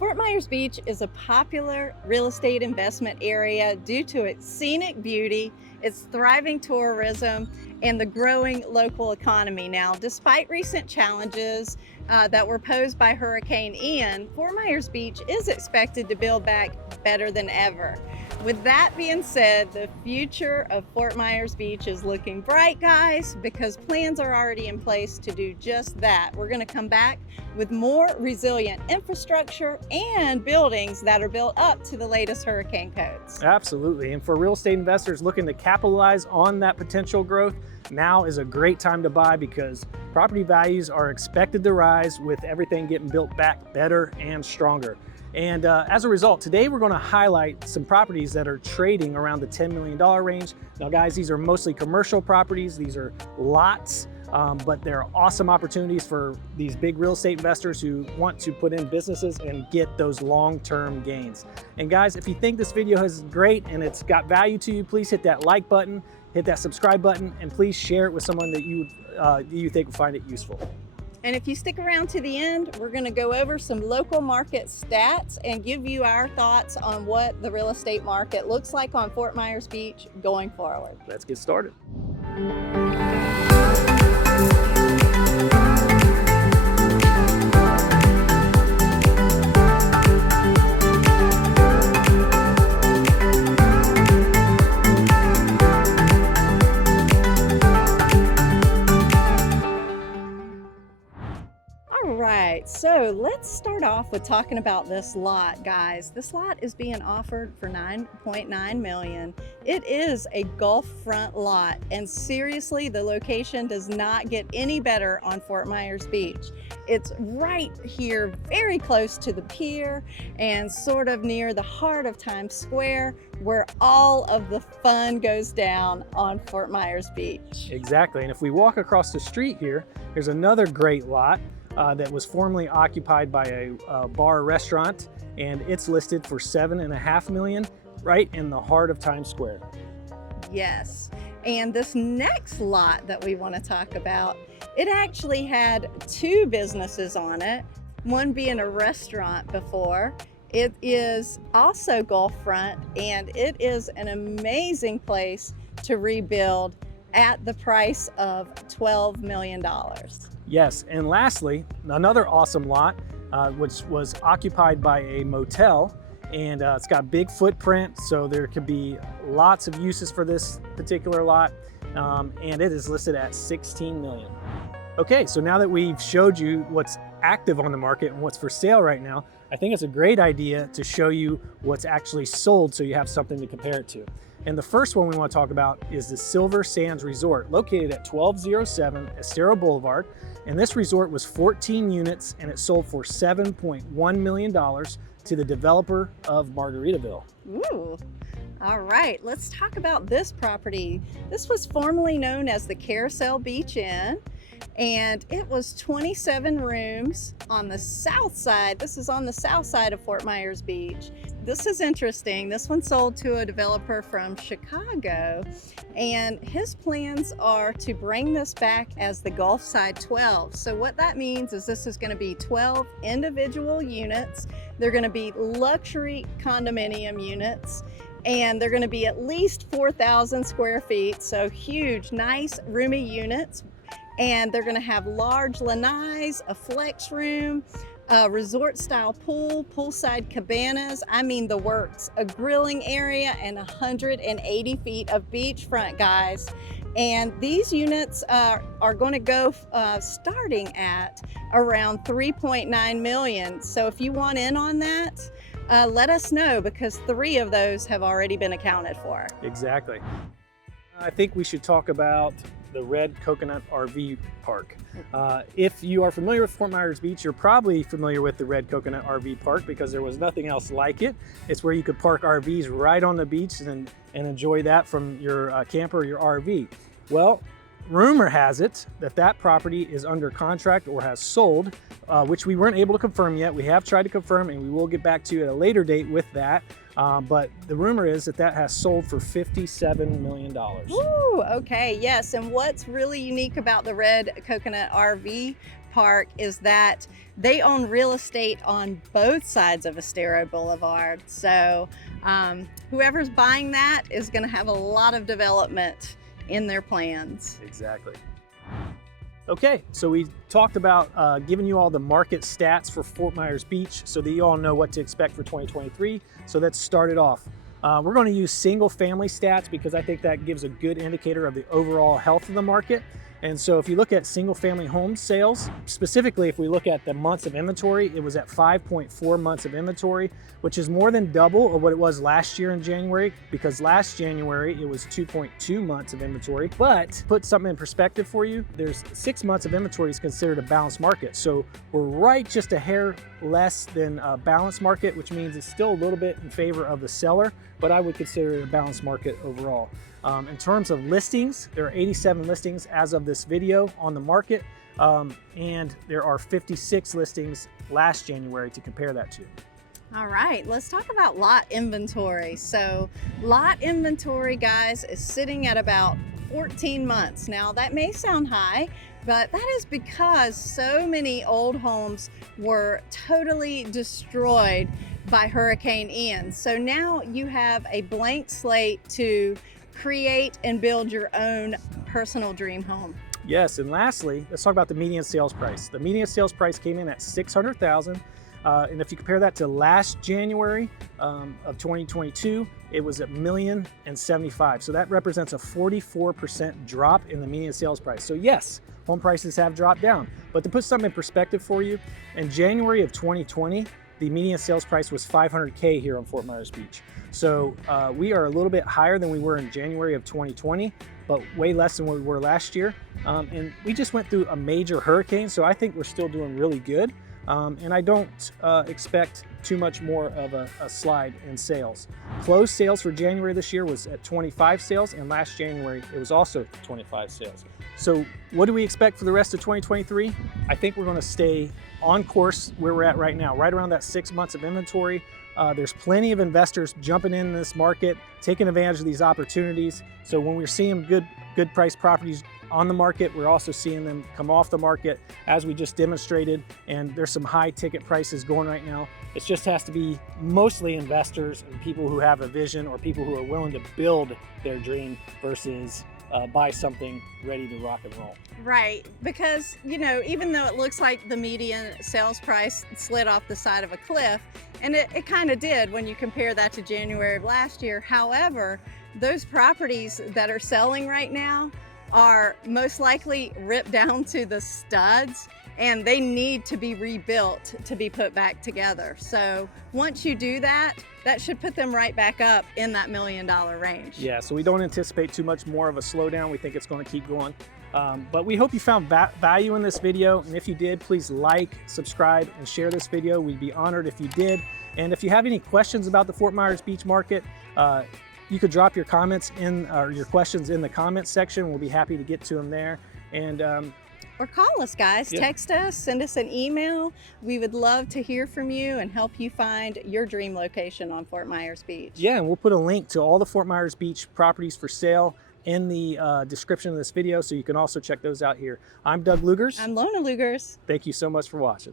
Fort Myers Beach is a popular real estate investment area due to its scenic beauty, its thriving tourism, and the growing local economy. Now, despite recent challenges that were posed by Hurricane Ian, Fort Myers Beach is expected to build back better than ever. With that being said, the future of Fort Myers Beach is looking bright, guys, because plans are already in place to do just that. We're going to come back with more resilient infrastructure and buildings that are built up to the latest hurricane codes. Absolutely. And for real estate investors looking to capitalize on that potential growth, now is a great time to buy because property values are expected to rise with everything getting built back better and stronger. And as a result, today we're going to highlight some properties that are trading around the $10 million range. Now guys, these are mostly commercial properties. These are lots, but they're awesome opportunities for these big real estate investors who want to put in businesses and get those long-term gains. And guys, if you think this video is great and it's got value to you, please hit that like button, hit that subscribe button, and please share it with someone that you think will find it useful. And if you stick around to the end, we're going to go over some local market stats and give you our thoughts on what the real estate market looks like on Fort Myers Beach going forward. Let's get started. So let's start off with talking about this lot, guys. This lot is being offered for $9.9 million. It is a Gulf front lot, and seriously, the location does not get any better on Fort Myers Beach. It's right here, very close to the pier and sort of near the heart of Times Square, where all of the fun goes down on Fort Myers Beach. Exactly, and if we walk across the street here, there's another great lot that was formerly occupied by a bar restaurant, and it's listed for $7.5 million right in the heart of Times Square. Yes, and this next lot that we want to talk about, it actually had two businesses on it, one being a restaurant before. It is also Gulf front, and it is an amazing place to rebuild at the price of $12 million. Yes, and lastly, another awesome lot, which was occupied by a motel, and it's got big footprint, so there could be lots of uses for this particular lot, and it is listed at $16 million. Okay, so now that we've showed you what's active on the market and what's for sale right now, I think it's a great idea to show you what's actually sold so you have something to compare it to. And the first one we want to talk about is the Silver Sands Resort, located at 1207 Estero Boulevard. And this resort was 14 units, and it sold for $7.1 million to the developer of Margaritaville. Ooh, all right, let's talk about this property. This was formerly known as the Carousel Beach Inn, and it was 27 rooms on the south side. This is on the south side of Fort Myers Beach. This is interesting. This one sold to a developer from Chicago, and his plans are to bring this back as the Gulf Side 12. So what that means is this is going to be 12 individual units. They're going to be luxury condominium units, and they're going to be at least 4,000 square feet. So huge, nice, roomy units. And they're going to have large lanais, a flex room, a resort style pool, poolside cabanas, I mean the works, a grilling area, and 180 feet of beachfront, guys. And these units are going to go starting at around $3.9 million. So if you want in on that, let us know, because 3 of those have already been accounted for. Exactly. I think we should talk about the Red Coconut RV Park. If you are familiar with Fort Myers Beach, you're probably familiar with the Red Coconut RV Park because there was nothing else like it. It's where you could park RVs right on the beach and enjoy that from your camper or your RV. Well, rumor has it that that property is under contract or has sold, which we weren't able to confirm yet. We have tried to confirm, and we will get back to you at a later date with that. But the rumor is that that has sold for $57 million. Ooh, okay, yes. And what's really unique about the Red Coconut RV Park is that they own real estate on both sides of Estero Boulevard. So whoever's buying that is going to have a lot of development in their plans. Exactly. Okay, so we talked about giving you all the market stats for Fort Myers Beach so that you all know what to expect for 2023. So let's start it off. We're going to use single family stats because I think that gives a good indicator of the overall health of the market. And so if you look at single family home sales, specifically if we look at the months of inventory, it was at 5.4 months of inventory, which is more than double of what it was last year in January, because last January it was 2.2 months of inventory. But to put something in perspective for you, there's 6 months of inventory is considered a balanced market. So we're right just a hair less than a balanced market, which means it's still a little bit in favor of the seller, but I would consider it a balanced market overall. In terms of listings, there are 87 listings as of this video on the market, and there are 56 listings last January to compare that to. All right, let's talk about lot inventory. So lot inventory, guys, is sitting at about 14 months. Now that may sound high, but that is because so many old homes were totally destroyed by Hurricane Ian. So now you have a blank slate to create and build your own personal dream home. Yes, and lastly, let's talk about the median sales price. The median sales price came in at $600,000, and if you compare that to last January of 2022, it was at $1,075,000. So that represents a 44% drop in the median sales price. So yes, home prices have dropped down. But to put something in perspective for you, in January of 2020, the median sales price was $500K here on Fort Myers Beach. So we are a little bit higher than we were in January of 2020, but way less than what we were last year. And we just went through a major hurricane, so I think we're still doing really good. And I don't expect too much more of a slide in sales. Closed sales for January this year was at 25 sales, and last January it was also 25 sales. So what do we expect for the rest of 2023? I think we're going to stay on course where we're at right now, right around that 6 months of inventory. There's plenty of investors jumping in this market, taking advantage of these opportunities. So when we're seeing good price properties on the market, we're also seeing them come off the market as we just demonstrated, and there's some high ticket prices going right now. It just has to be mostly investors and people who have a vision or people who are willing to build their dream versus buy something ready to rock and roll. Right, because even though it looks like the median sales price slid off the side of a cliff, and it kind of did when you compare that to January of last year. However, those properties that are selling right now are most likely ripped down to the studs, and they need to be rebuilt to be put back together. So once you do that, that should put them right back up in that $1 million range. Yeah, so we don't anticipate too much more of a slowdown. We think it's going to keep going. But we hope you found value in this video, and if you did, please like, subscribe, and share this video. We'd be honored if you did. And if you have any questions about the Fort Myers Beach market, you could drop your comments or your questions in the comments section. We'll be happy to get to them there. And or call us, guys. Yeah. Text us, send us an email. We would love to hear from you and help you find your dream location on Fort Myers Beach. yeah, and we'll put a link to all the Fort Myers Beach properties for sale in the description of this video, so you can also check those out here. I'm Doug Lugers. I'm Lona Lugers. Thank you so much for watching.